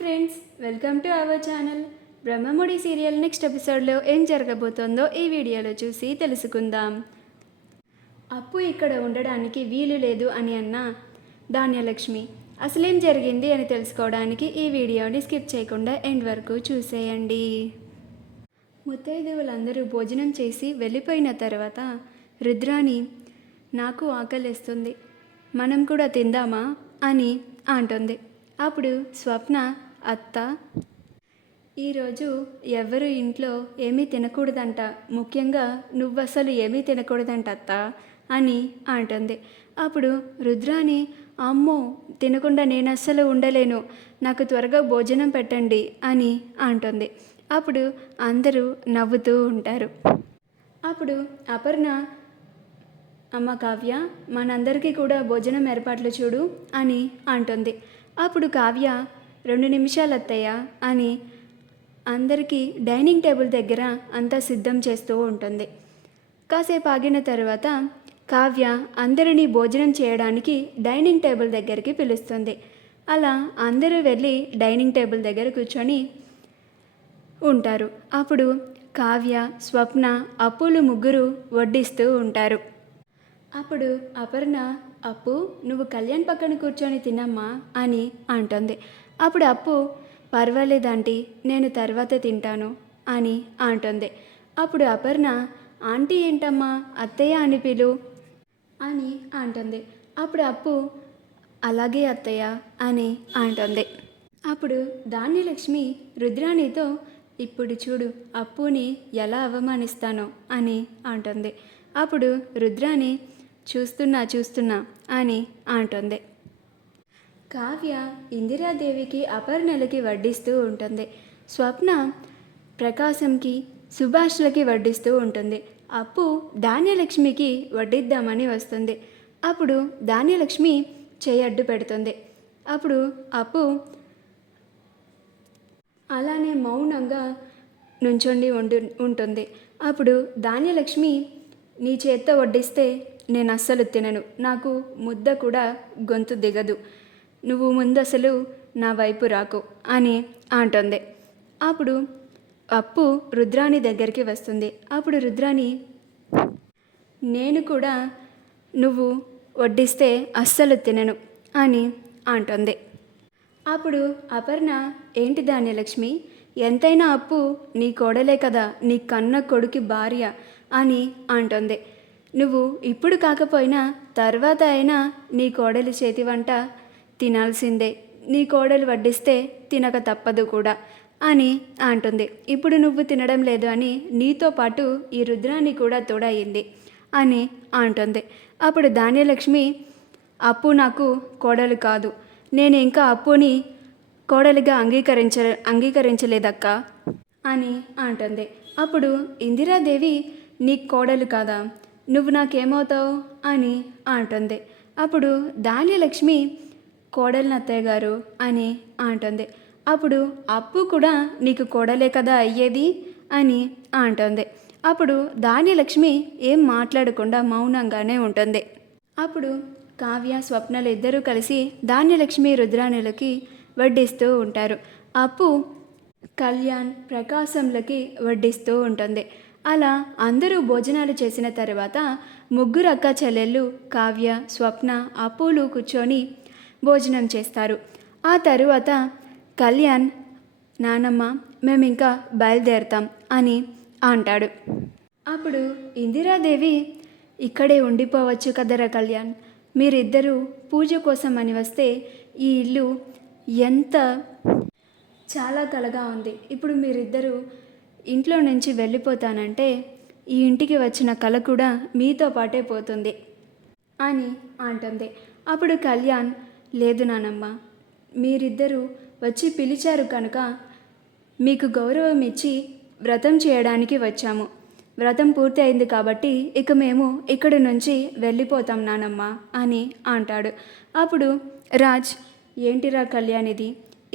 Friends, welcome to our channel. Brahmamudi serial next ఎపిసోడ్లో ఏం జరగబోతోందో ఈ వీడియోలో చూసి తెలుసుకుందాం. అప్పు ఇక్కడ ఉండడానికి వీలు లేదు అని అన్న ధాన్యలక్ష్మి అసలేం జరిగింది అని తెలుసుకోవడానికి ఈ వీడియోని స్కిప్ చేయకుండా ఎండ్ వరకు చూసేయండి. ముత్తైదువులందరూ భోజనం చేసి వెళ్ళిపోయిన తర్వాత రుద్రాని నాకు ఆకలిస్తుంది, మనం కూడా తిందామా అని అంటుంది. అప్పుడు స్వప్న, అత్త ఈరోజు ఎవరు ఇంట్లో ఏమీ తినకూడదంట, ముఖ్యంగా నువ్వసలు ఏమీ తినకూడదంట అత్త అని అంటుంది. అప్పుడు రుద్రాని, అమ్మో తినకుండా నేను అస్సలు ఉండలేను, నాకు త్వరగా భోజనం పెట్టండి అని అంటుంది. అప్పుడు అందరూ నవ్వుతూ ఉంటారు. అప్పుడు అపర్ణ, అమ్మ కావ్య మనందరికీ కూడా భోజనం ఏర్పాట్లు చూడు అని అంటుంది. అప్పుడు కావ్య 2 నిమిషాలు అత్తయ్య అని అందరికీ డైనింగ్ టేబుల్ దగ్గర అంతా సిద్ధం చేస్తూ ఉంటుంది. కాసేపు ఆగిన తర్వాత కావ్య అందరినీ భోజనం చేయడానికి డైనింగ్ టేబుల్ దగ్గరికి పిలుస్తుంది. అలా అందరూ వెళ్ళి డైనింగ్ టేబుల్ దగ్గర కూర్చొని ఉంటారు. అప్పుడు కావ్య, స్వప్న, అప్పులు ముగ్గురు వడ్డిస్తూ ఉంటారు. అప్పుడు అపర్ణ, అప్పు నువ్వు కళ్యాణ్ పక్కన కూర్చొని తినమ్మా అని అంటుంది. అప్పుడు అప్పు, పర్వాలేదాంటీ, నేను తర్వాత తింటాను అని అంటుంది. అప్పుడు అపర్ణ, ఆంటీ ఏంటమ్మా, అత్తయ్య అని పిలు అని అంటుంది. అప్పుడు అప్పు, అలాగే అత్తయ్య అని అంటుంది. అప్పుడు ధాన్యలక్ష్మి రుద్రాణితో, ఇప్పుడు చూడు అప్పుని ఎలా అవమానిస్తానో అని అంటుంది. అప్పుడు రుద్రాణి, చూస్తున్నా అని అంటుంది. కావ్య ఇందిరాదేవికి, అపర్ణలకి వడ్డిస్తూ ఉంటుంది. స్వప్న ప్రకాశంకి, సుభాష్లకి వడ్డిస్తూ ఉంటుంది. అప్పు ధాన్యలక్ష్మికి వడ్డిద్దామని వస్తుంది. అప్పుడు ధాన్యలక్ష్మి చెయ్యి అడ్డు పెడుతుంది. అప్పుడు అప్పు అలానే మౌనంగా నుంచొని ఉంటుంది. అప్పుడు ధాన్యలక్ష్మి, నీ చేత్తో వడ్డిస్తే నేను అస్సలు తినను, నాకు ముద్ద కూడా గొంతు దిగదు, నువ్వు ముందు అసలు నా వైపు రాకు అని అంటుంది. అప్పుడు అప్పు రుద్రాణి దగ్గరికి వస్తుంది. అప్పుడు రుద్రాణి, నేను కూడా నువ్వు వడ్డిస్తే అస్సలు తినను అని అంటుంది. అప్పుడు అపర్ణ, ఏంటి ధాన్యలక్ష్మి, ఎంతైనా అప్పు నీ కోడలే కదా, నీ కన్న కొడుకి భార్య అని అంటుంది. నువ్వు ఇప్పుడు కాకపోయినా తర్వాత అయినా నీ కోడలి చేతి వంట తినాల్సిందే, నీ కోడలు వడ్డిస్తే తినక తప్పదు కూడా అని అంటుంది. ఇప్పుడు నువ్వు తినడం లేదు అని నీతో పాటు ఈ రుద్రాన్ని కూడా తోడయింది అని అంటుంది. అప్పుడు ధాన్యలక్ష్మి, అప్పు నాకు కోడలు కాదు, నేను ఇంకా అప్పుని కోడలిగా అంగీకరించలేదక్క అని అంటుంది. అప్పుడు ఇందిరాదేవి, నీకు కోడలు కాదా, నువ్వు నాకేమవుతావు అని అంటుంది. అప్పుడు ధాన్యలక్ష్మి, కోడలు అత్తయ్య గారు అని అంటుంది. అప్పుడు అప్పు కూడా నీకు కోడలే కదా అయ్యేది అని అంటుంది. అప్పుడు ధాన్యలక్ష్మి ఏం మాట్లాడకుండా మౌనంగానే ఉంటుంది. అప్పుడు కావ్య, స్వప్నలు ఇద్దరూ కలిసి ధాన్యలక్ష్మి, రుద్రాణులకి వడ్డిస్తూ ఉంటారు. అప్పు కళ్యాణ్, ప్రకాశంలకి వడ్డిస్తూ ఉంటుంది. అలా అందరూ భోజనాలు చేసిన తర్వాత ముగ్గురు అక్క చెల్లెళ్ళు కావ్య, స్వప్న, అప్పులు కూర్చొని భోజనం చేస్తారు. ఆ తరువాత కళ్యాణ్, నానమ్మ మేము ఇంకా బయలుదేరుతాం అని అంటాడు. అప్పుడు ఇందిరాదేవి, ఇక్కడే ఉండిపోవచ్చు కదరా కళ్యాణ్, మీరిద్దరూ పూజ కోసం అని వస్తే ఈ ఇల్లు ఎంత చాలా కలగా ఉంది, ఇప్పుడు మీరిద్దరూ ఇంట్లో నుంచి వెళ్ళిపోతానంటే ఈ ఇంటికి వచ్చిన కళ కూడా మీతో పాటే పోతుంది అని అంటుంది. అప్పుడు కళ్యాణ్, లేదు నానమ్మ, మీరిద్దరూ వచ్చి పిలిచారు కనుక మీకు గౌరవం ఇచ్చి వ్రతం చేయడానికి వచ్చాము, వ్రతం పూర్తి అయింది కాబట్టి ఇక మేము ఇక్కడి నుంచి వెళ్ళిపోతాం నానమ్మ అని అంటాడు. అప్పుడు రాజ్, ఏంటిరా కళ్యాణ్ ఇది,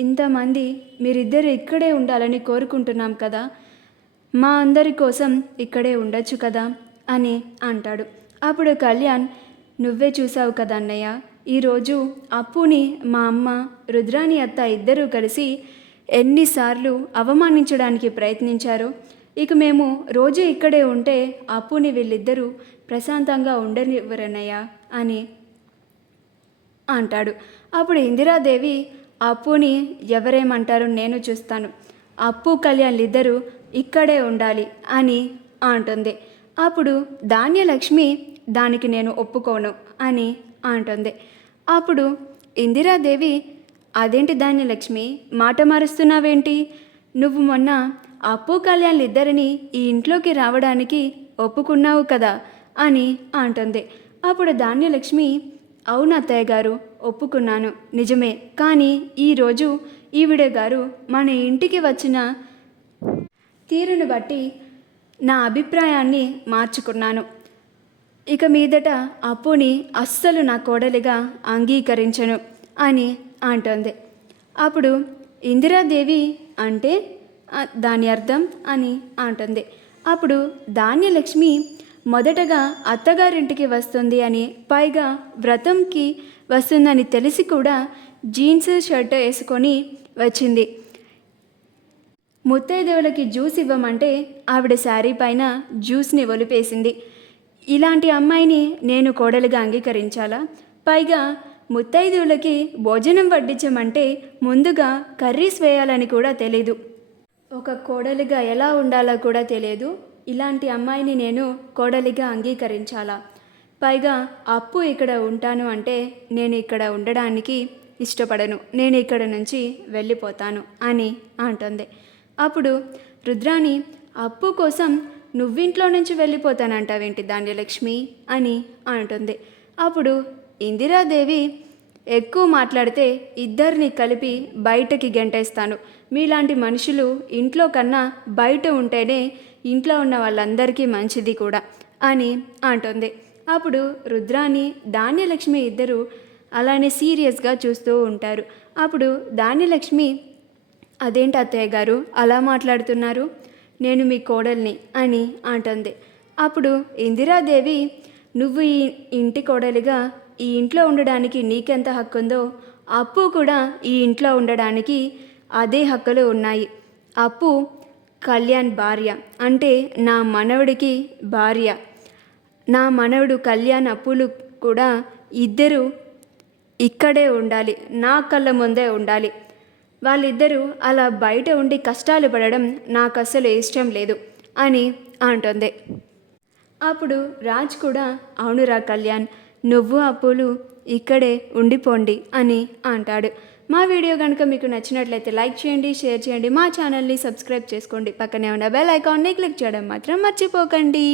ఇంతమంది మీరిద్దరు ఇక్కడే ఉండాలని కోరుకుంటున్నాం కదా, మా అందరి కోసం ఇక్కడే ఉండొచ్చు కదా అని అంటాడు. అప్పుడు కళ్యాణ్, నువ్వే చూసావు కదా అన్నయ్య, ఈరోజు అప్పుని మా అమ్మ రుద్రాని అత్త ఇద్దరూ కలిసి ఎన్నిసార్లు అవమానించడానికి ప్రయత్నించారో, ఇక మేము రోజు ఇక్కడే ఉంటే అప్పుని వీళ్ళిద్దరూ ప్రశాంతంగా ఉండనివ్వరనయ్యా అని అంటాడు. అప్పుడు ఇందిరాదేవి అప్పుని ఎవరేమంటారో నేను చూస్తాను, అప్పు కళ్యాణ్ ఇద్దరూ ఇక్కడే ఉండాలి అని అంటుంది. అప్పుడు ధాన్యలక్ష్మి దానికి నేను ఒప్పుకోను అని అంటుంది. అప్పుడు ఇందిరాదేవి, అదేంటి ధాన్యలక్ష్మి మాట మారుస్తున్నావేంటి? నువ్వు మొన్న అప్పు కళ్యాణ్ ఇద్దరిని ఈ ఇంట్లోకి రావడానికి ఒప్పుకున్నావు కదా అని అంటుంది. అప్పుడు ధాన్యలక్ష్మి, అవును అత్తయ్య గారు, ఒప్పుకున్నాను నిజమే, కానీ ఈరోజు ఈవిడ గారు మన ఇంటికి వచ్చిన తీరును బట్టి నా అభిప్రాయాన్ని మార్చుకున్నాను. ఇక మీదట అప్పుని అస్సలు నా కోడలిగా అంగీకరించను అని అంటోంది. అప్పుడు ఇందిరాదేవి, అంటే దాని అర్థం అని అంటుంది. అప్పుడు ధాన్యలక్ష్మి మొదటగా అత్తగారింటికి వస్తుంది అని, పైగా వ్రతంకి వస్తుందని తెలిసి కూడా జీన్స్ షర్ట్ వేసుకొని వచ్చింది. ముత్తైదేవులకి జ్యూస్ ఇవ్వమంటే ఆవిడ శారీ పైన జ్యూస్ని ఒలిపేసింది. ఇలాంటి అమ్మాయిని నేను కోడలిగా అంగీకరించాలా? పైగా ముత్తైదువులకి భోజనం వడ్డించమంటే ముందుగా కర్రీస్ వేయాలని కూడా తెలీదు, ఒక కోడలిగా ఎలా ఉండాలో కూడా తెలియదు. ఇలాంటి అమ్మాయిని నేను కోడలిగా అంగీకరించాలా? పైగా అప్పు ఇక్కడ ఉంటాను అంటే నేను ఇక్కడ ఉండడానికి ఇష్టపడను, నేను ఇక్కడ నుంచి వెళ్ళిపోతాను అని అంటుంది. అప్పుడు రుద్రాణి, అప్పు కోసం నువ్వింట్లో నుంచి వెళ్ళిపోతానంటావేంటి ధాన్యలక్ష్మి అని అంటుంది. అప్పుడు ఇందిరాదేవి, ఎక్కువ మాట్లాడితే ఇద్దరిని కలిపి బయటకి గెంటేస్తాను, మీలాంటి మనుషులు ఇంట్లో కన్నా బయట ఉంటేనే ఇంట్లో ఉన్న వాళ్ళందరికీ మంచిది కూడా అని అంటుంది. అప్పుడు రుద్రాని ధాన్యలక్ష్మి ఇద్దరు అలానే సీరియస్గా చూస్తూ ఉంటారు. అప్పుడు ధాన్యలక్ష్మి, అదేంటి అత్తయ్య గారు అలా మాట్లాడుతున్నారు, నేను మీ కోడల్ని అని అంటుంది. అప్పుడు ఇందిరాదేవి, నువ్వు ఈ ఇంటి కోడలిగా ఈ ఇంట్లో ఉండడానికి నీకెంత హక్కు ఉందో అప్పు కూడా ఈ ఇంట్లో ఉండడానికి అదే హక్కులు ఉన్నాయి. అప్పు కళ్యాణ్ భార్య, అంటే నా మనవడికి భార్య. నా మనవడు కళ్యాణ్ అప్పులు కూడా ఇద్దరు ఇక్కడే ఉండాలి, నా కళ్ళ ముందే ఉండాలి. వాళ్ళిద్దరూ అలా బయట ఉండి కష్టాలు పడడం నాకు అస్సలు ఇష్టం లేదు అని అంటుంది. అప్పుడు రాజ్ కూడా, అవునురా కళ్యాణ్, నువ్వు అప్పులు ఇక్కడే ఉండిపోండి అని అంటాడు. మా వీడియో కనుక మీకు నచ్చినట్లయితే లైక్ చేయండి, షేర్ చేయండి, మా ఛానల్ని సబ్స్క్రైబ్ చేసుకోండి, పక్కనే ఉన్న బెల్ ఐకాన్ని క్లిక్ చేయడం మాత్రం మర్చిపోకండి.